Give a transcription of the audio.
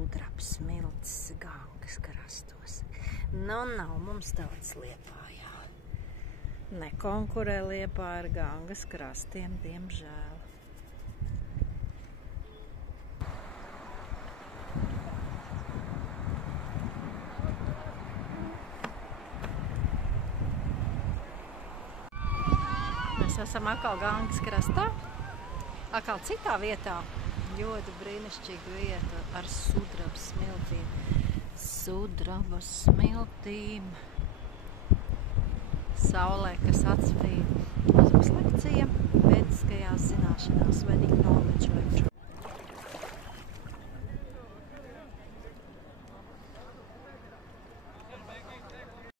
sudraba smilts Gangas krastos. Nu, nav mums tāds Liepājā. Nekonkurē Liepāja ar Gangas krastiem, diemžēl. Mēs esam atkal Gangas krastā, atkal citā vietā. Ļoti brīnišķīga vieta ar sudraba smiltīm. Sudraba smiltīm. Saulē, kas atspīd. Mazums lekcija vēdiskajās zināšanās, Vedic knowledge lecture.